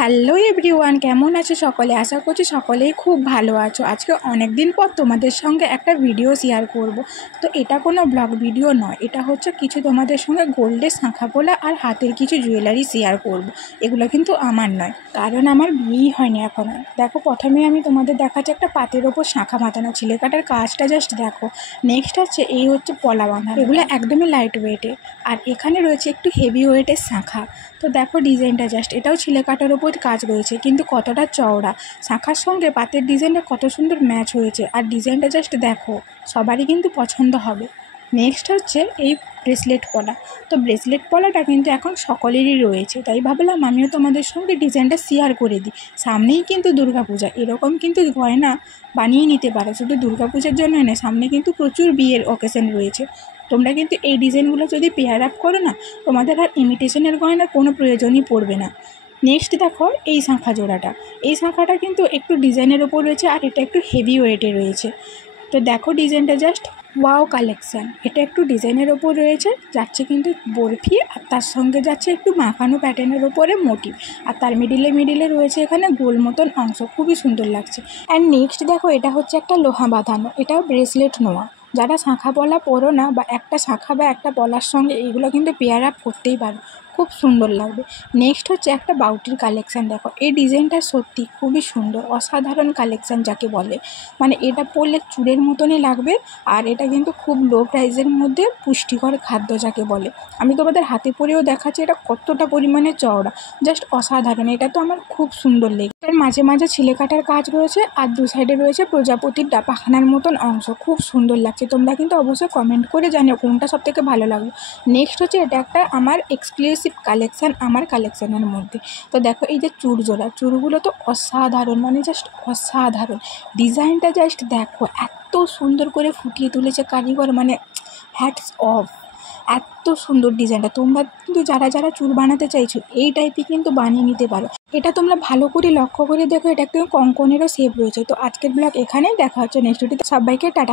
Hello everyone, কেমন আছো সকলে? আশা করছি সকলেই খুব ভালো আছো। আজকে অনেক দিন পর তোমাদের সঙ্গে একটা ভিডিও শেয়ার করব। তো এটা কোনো ব্লগ ভিডিও নয়, এটা হচ্ছে কিছু তোমাদের সঙ্গে গোল্ডের শাঁখাপোলা আর হাতের কিছু জুয়েলারি শেয়ার করব। এগুলো কিন্তু আমার নয়, কারণ আমার বিয়েই হয়নি এখনও। দেখো, প্রথমে আমি তোমাদের দেখাচ্ছি একটা পাতের ওপর শাঁখা মাতানো ছিলে কাটার কাজটা, জাস্ট দেখো। নেক্সট হচ্ছে এই হচ্ছে পলা বাঁধা, এগুলো একদমই লাইট ওয়েটে। আর এখানে রয়েছে একটু হেভি ওয়েটের শাঁখা। তো দেখো ডিজাইনটা, জাস্ট এটাও ছিলে কাটার ওপর কাজ রয়েছে, কিন্তু কতটা চওড়া। শাঁখার সঙ্গে পাতের ডিজাইনটা কত সুন্দর ম্যাচ হয়েছে, আর ডিজাইনটা জাস্ট দেখো, সবারই কিন্তু পছন্দ হবে। নেক্সট হচ্ছে এই ব্রেসলেট পলা। তো ব্রেসলেট পলাটা কিন্তু এখন সকলেরই রয়েছে, তাই ভাবলাম আমিও তোমাদের সঙ্গে ডিজাইনটা শেয়ার করে দিই। সামনেই কিন্তু দুর্গাপূজা, এরকম কিন্তু গয়না বানিয়ে নিতে পারো। শুধু দুর্গাপূজার জন্য নয়, সামনে কিন্তু প্রচুর বিয়ের অকেশন রয়েছে। তোমরা কিন্তু এই ডিজাইনগুলো যদি পেয়ার আপ করো না, তোমাদের আর ইমিটেশনের গয়নার কোনো প্রয়োজনই পড়বে না। নেক্সট দেখো এই শাঁখা জোড়াটা। এই শাঁখাটা কিন্তু একটু ডিজাইনের ওপর রয়েছে, আর এটা একটু হেভি ওয়েটে রয়েছে। তো দেখো ডিজাইনটা, জাস্ট ওয়াও কালেকশান। এটা একটু ডিজাইনের ওপর রয়েছে, যাচ্ছে কিন্তু বরফি, আর তার সঙ্গে যাচ্ছে একটু মাখানো প্যাটার্নের ওপরে মোটিভ, আর তার মিডিলে রয়েছে এখানে গোল মতন অংশ, খুবই সুন্দর লাগছে। অ্যান্ড নেক্সট দেখো, এটা হচ্ছে একটা লোহা বাঁধানো, এটাও ব্রেসলেট নোয়া। যারা শাঁখা পলা পরো না, বা একটা শাঁখা বা একটা পলার সঙ্গে এইগুলো কিন্তু পেয়ার আপ করতেই পারো, খুব সুন্দর লাগবে। নেক্সট হচ্ছে একটা বাউটির কালেকশান। দেখো এই ডিজাইনটা সত্যি খুবই সুন্দর, অসাধারণ কালেকশান যাকে বলে। মানে এটা পরলে চুড়ের মতনই লাগবে, আর এটা কিন্তু খুব লো প্রাইসের মধ্যে পুষ্টিকর খাদ্য যাকে বলে। আমি তোমাদের হাতে পরেও দেখাচ্ছি এটা কতটা পরিমাণে চওড়া, জাস্ট অসাধারণ। এটা তো আমার খুব সুন্দর লেগে। এটার মাঝে মাঝে ছিলে কাটার কাজ রয়েছে, আর দু সাইডে রয়েছে প্রজাপতির পাখানার মতন অংশ, খুব সুন্দর লাগছে। তোমরা কিন্তু অবশ্যই কমেন্ট করে জানিও কোনটা সব থেকে ভালো লাগলো। নেক্সট হচ্ছে এটা একটা আমার এক্সক্লুসিভ কালেকশান আমার কালেকশানের মধ্যে। তো দেখো এই যে চুড় জোড়া, চুড়গুলো তো অসাধারণ, মানে জাস্ট অসাধারণ। ডিজাইনটা জাস্ট দেখো, এত সুন্দর করে ফুটিয়ে তুলেছে কারিগর, মানে হ্যাটস অফ। এত সুন্দর ডিজাইনটা। তোমরা কিন্তু যারা যারা চুল বানাতে চাইছো, এই টাইপই কিন্তু বানিয়ে নিতে পারো। এটা তোমরা ভালো করে লক্ষ্য করে দেখো, এটা একদম কঙ্কনেরও শেপ রয়েছে। তো আজকের ব্লগ এখানেই, দেখা হচ্ছে নেক্সট ভিডিওতে। সবাইকে টাটা।